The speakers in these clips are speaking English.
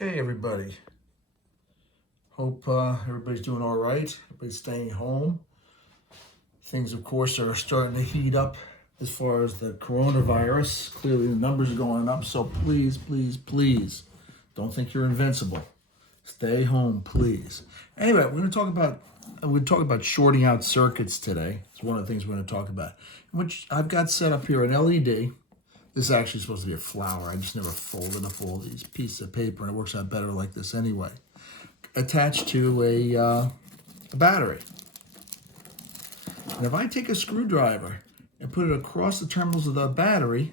Okay, everybody. Hope everybody's doing all right. Everybody's staying home. Things, of course, are starting to heat up as far as the coronavirus. Clearly, the numbers are going up. So please, please, please, don't think you're invincible. Stay home, please. Anyway, we're talk about shorting out circuits today. It's one of the things we're going to talk about. Which I've got set up here an LED. This is actually supposed to be a flower. I just never folded up all these pieces of paper, and it works out better like this anyway. Attached to a battery. And if I take a screwdriver and put it across the terminals of the battery,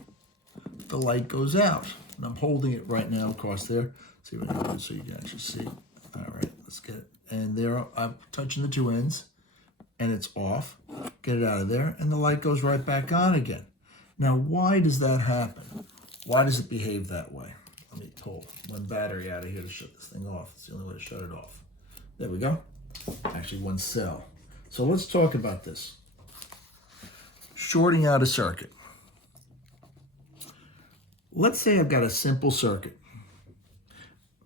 the light goes out. And I'm holding it right now across there. See if I can do it so you can actually see. All right, let's get it. And there, I'm touching the two ends, and it's off. Get it out of there, and the light goes right back on again. Now, why does that happen? Why does it behave that way? Let me pull one battery out of here to shut this thing off. It's the only way to shut it off. There we go. Actually, one cell. So let's talk about this. Shorting out a circuit. Let's say I've got a simple circuit.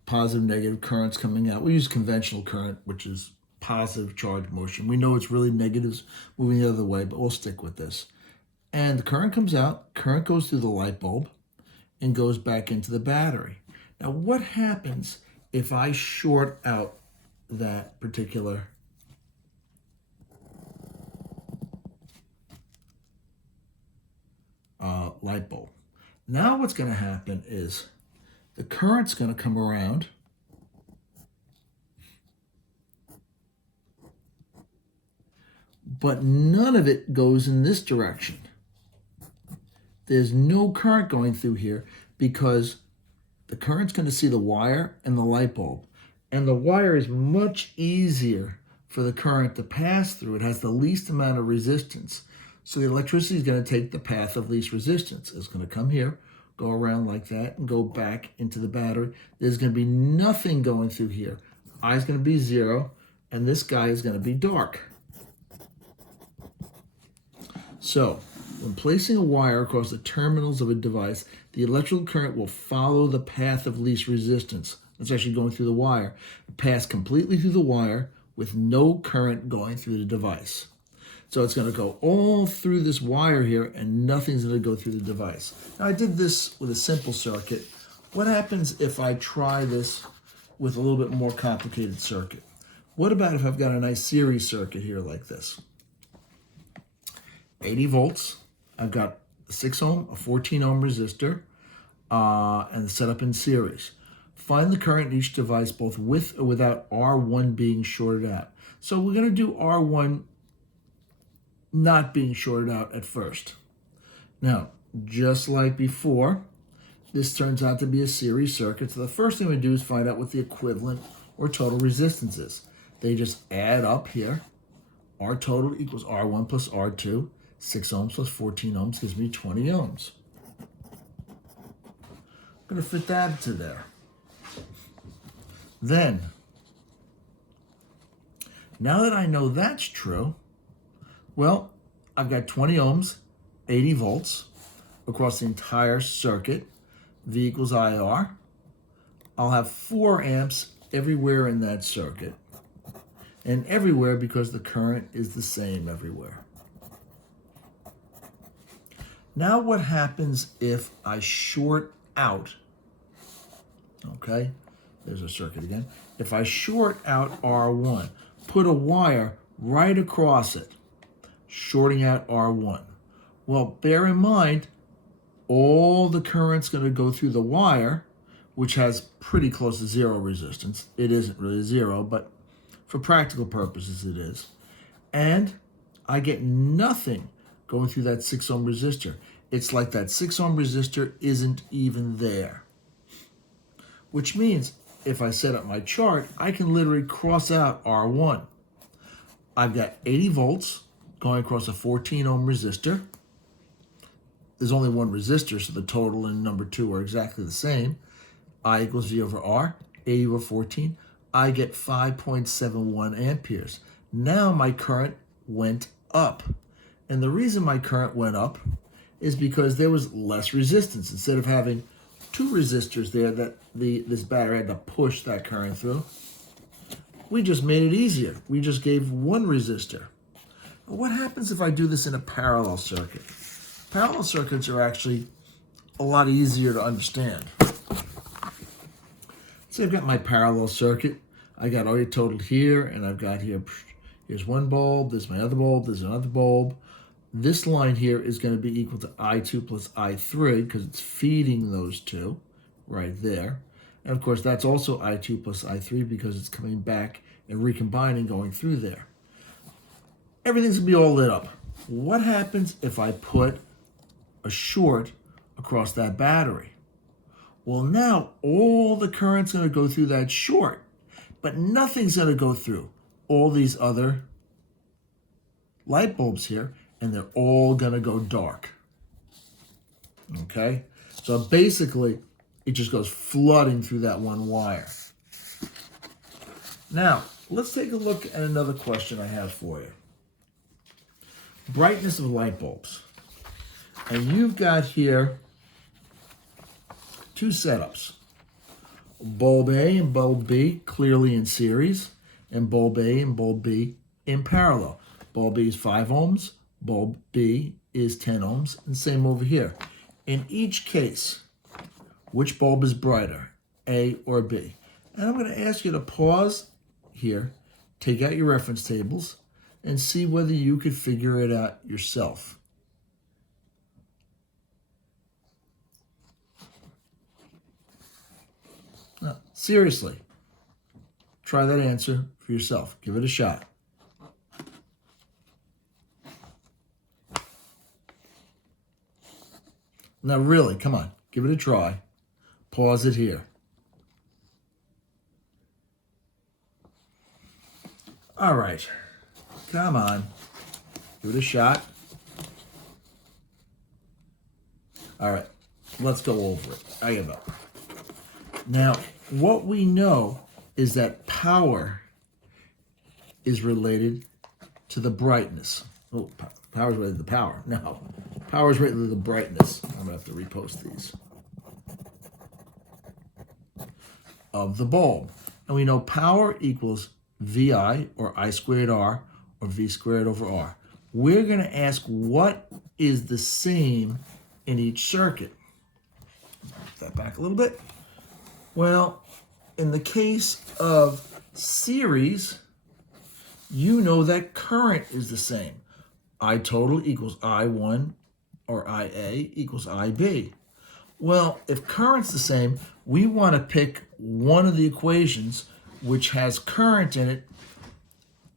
Positive, negative currents coming out. We use conventional current, which is positive charge motion. We know it's really negatives moving the other way, but we'll stick with this. And the current comes out, current goes through the light bulb and goes back into the battery. Now, what happens if I short out that particular light bulb? Now what's going to happen is the current's going to come around but none of it goes in this direction. There's no current going through here because the current's going to see the wire and the light bulb. And the wire is much easier for the current to pass through. It has the least amount of resistance. So the electricity is going to take the path of least resistance. It's going to come here, go around like that, and go back into the battery. There's going to be nothing going through here. I is going to be 0, and this guy is going to be dark. So, when placing a wire across the terminals of a device, the electrical current will follow the path of least resistance. That's actually going through the wire. Pass completely through the wire with no current going through the device. So it's going to go all through this wire here and nothing's going to go through the device. Now, I did this with a simple circuit. What happens if I try this with a little bit more complicated circuit? What about if I've got a nice series circuit here like this? 80 volts. I've got a 6 ohm, a 14 ohm resistor, and set up in series. Find the current in each device both with or without R1 being shorted out. So we're going to do R1 not being shorted out at first. Now, just like before, this turns out to be a series circuit. So the first thing we do is find out what the equivalent or total resistance is. They just add up here. R total equals R1 plus R2. 6 ohms plus 14 ohms gives me 20 ohms. I'm going to fit that into there. Then, now that I know that's true, well, I've got 20 ohms, 80 volts across the entire circuit. V equals IR. I'll have 4 amps everywhere in that circuit. And everywhere because the current is the same everywhere. Now what happens if I short out, okay, there's a circuit again. If I short out R1, put a wire right across it, shorting out R1. Well, bear in mind, all the current's going to go through the wire, which has pretty close to 0 resistance. It isn't really 0, but for practical purposes it is. And I get nothing going through that 6 ohm resistor. It's like that 6 ohm resistor isn't even there. Which means if I set up my chart, I can literally cross out R1. I've got 80 volts going across a 14 ohm resistor. There's only one resistor, so the total and number 2 are exactly the same. I equals V over R, 80 over 14. I get 5.71 amperes. Now my current went up. And the reason my current went up is because there was less resistance. Instead of having 2 resistors there that this battery had to push that current through. We just made it easier. We just gave 1 resistor. What happens if I do this in a parallel circuit? Parallel circuits are actually a lot easier to understand. So I've got my parallel circuit. I got already totaled here, and I've got here's 1 bulb, there's my other bulb, there's another bulb. This line here is going to be equal to I2 plus I3 because it's feeding those 2 right there. And of course, that's also I2 plus I3 because it's coming back and recombining going through there. Everything's going to be all lit up. What happens if I put a short across that battery? Well, now all the current's going to go through that short, but nothing's going to go through all these other light bulbs here, and they're all going to go dark. Okay? So basically, it just goes flooding through that 1 wire. Now, let's take a look at another question I have for you. Brightness of light bulbs. And you've got here 2 setups. Bulb A and bulb B clearly in series, and bulb A and bulb B in parallel. Bulb A is 5 ohms, bulb B is 10 ohms, and same over here. In each case, which bulb is brighter, A or B? And I'm going to ask you to pause here, take out your reference tables, and see whether you could figure it out yourself. No, seriously, try that answer for yourself. Give it a shot. Now really, come on, give it a try. Pause it here. All right, come on, give it a shot. All right, let's go over it. I give up. Now, what we know is that power is related to the brightness. Oh, power is related to the power. No, power is related to the brightness. I'm going to have to repost these. Of the bulb. And we know power equals VI, or I squared R, or V squared over R. We're going to ask what is the same in each circuit. Put that back a little bit. Well, in the case of series, you know that current is the same. I total equals I1 or IA equals IB. Well, if current's the same, we want to pick one of the equations which has current in it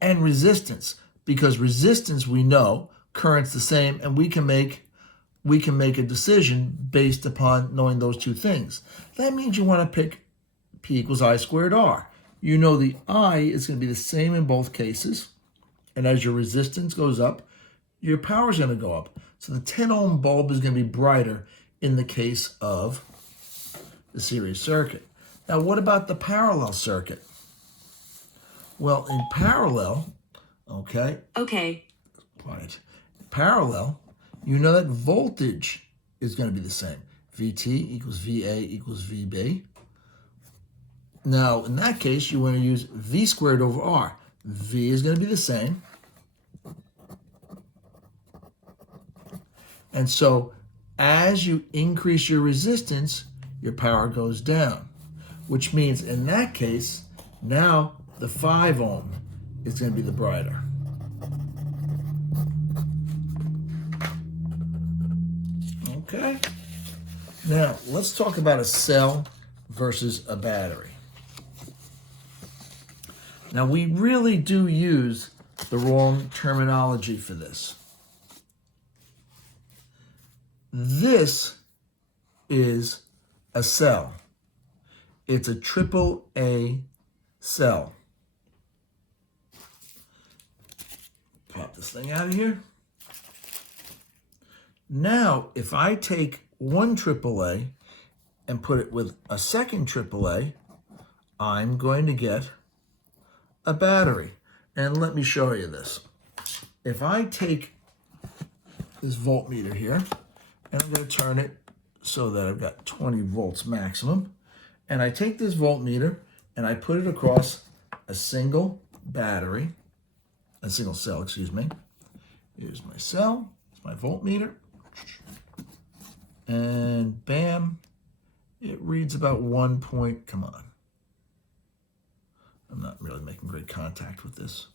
and resistance, because resistance we know, current's the same, and we can make a decision based upon knowing those 2 things. That means you want to pick P equals I squared R. You know the I is going to be the same in both cases, and as your resistance goes up, your power is going to go up. So the 10 ohm bulb is going to be brighter in the case of the series circuit. Now, what about the parallel circuit? Well, in parallel, okay. Quiet. Parallel, you know that voltage is going to be the same. VT equals VA equals VB. Now, in that case, you want to use V squared over R. V is going to be the same. And so, as you increase your resistance, your power goes down. Which means, in that case, now the 5 ohm is going to be the brighter. Okay? Now, let's talk about a cell versus a battery. Now, we really do use the wrong terminology for this. This is a cell. It's a AAA cell. Pop this thing out of here. Now, if I take one AAA and put it with a second AAA, I'm going to get a battery. And let me show you this. If I take this voltmeter here, and I'm going to turn it so that I've got 20 volts maximum. And I take this voltmeter and I put it across a single battery, a single cell, excuse me. Here's my cell, it's my voltmeter. And bam, it reads about 1 point, come on. I'm not really making great contact with this.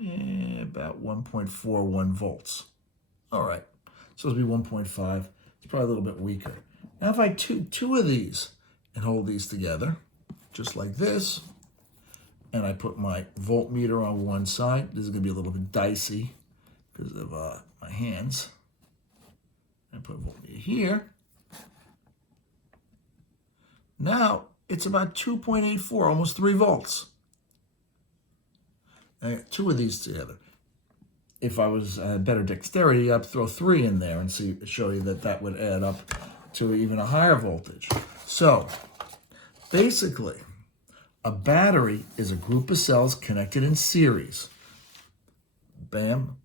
About 1.41 volts. All right, it's supposed to be 1.5. It's probably a little bit weaker. Now if I do two of these and hold these together, just like this, and I put my voltmeter on one side, this is gonna be a little bit dicey because of my hands. And put voltmeter here. Now it's about 2.84, almost 3 volts. I got two of these together. If I was better dexterity, I'd throw 3 in there and show you that would add up to even a higher voltage. So basically, a battery is a group of cells connected in series. Bam,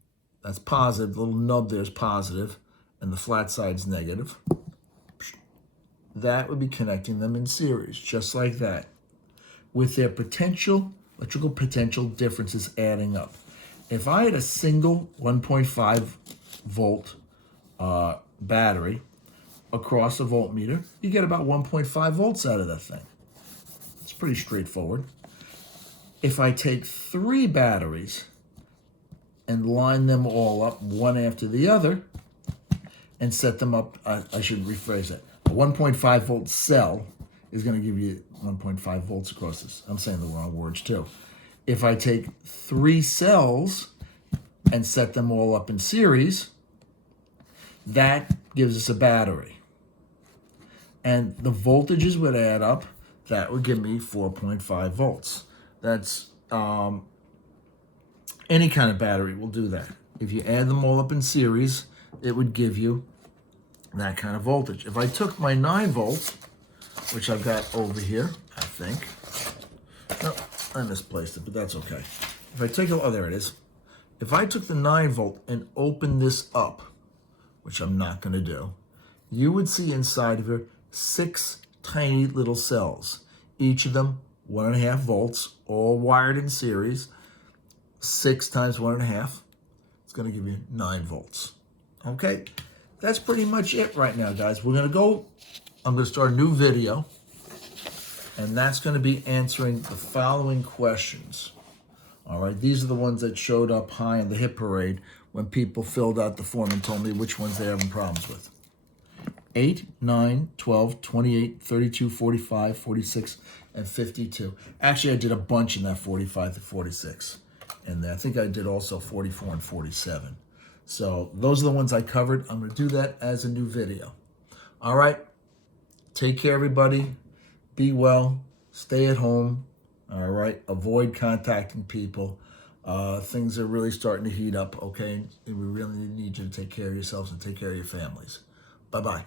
that's positive. The little nub there is positive, and the flat side's negative. That would be connecting them in series, just like that, with their electrical potential differences adding up. If I had a single 1.5 volt battery across a voltmeter, you get about 1.5 volts out of that thing. It's pretty straightforward. If I take 3 batteries and line them all up one after the other and set them up, I should rephrase that. A 1.5 volt cell is going to give you 1.5 volts across this. I'm saying the wrong words too. If I take 3 cells and set them all up in series, that gives us a battery. And the voltages would add up. That would give me 4.5 volts. That's any kind of battery will do that. If you add them all up in series, it would give you that kind of voltage. If I took my 9 volts, which I've got over here, I think. No, I misplaced it, but that's okay. If I take, oh, there it is. If I took the 9 volt and opened this up, which I'm not going to do, you would see inside of here 6 tiny little cells. Each of them 1.5 volts, all wired in series. 6 times 1.5, it's going to give you 9 volts. Okay, that's pretty much it right now, guys. I'm going to start a new video, and that's going to be answering the following questions. All right, these are the ones that showed up high in the hit parade when people filled out the form and told me which ones they're having problems with. 8, 9, 12, 28, 32, 45, 46, and 52. Actually, I did a bunch in that 45 to 46. And I think I did also 44 and 47. So those are the ones I covered. I'm going to do that as a new video. All right. Take care, everybody. Be well. Stay at home. All right. Avoid contacting people. Things are really starting to heat up, okay? And we really need you to take care of yourselves and take care of your families. Bye-bye.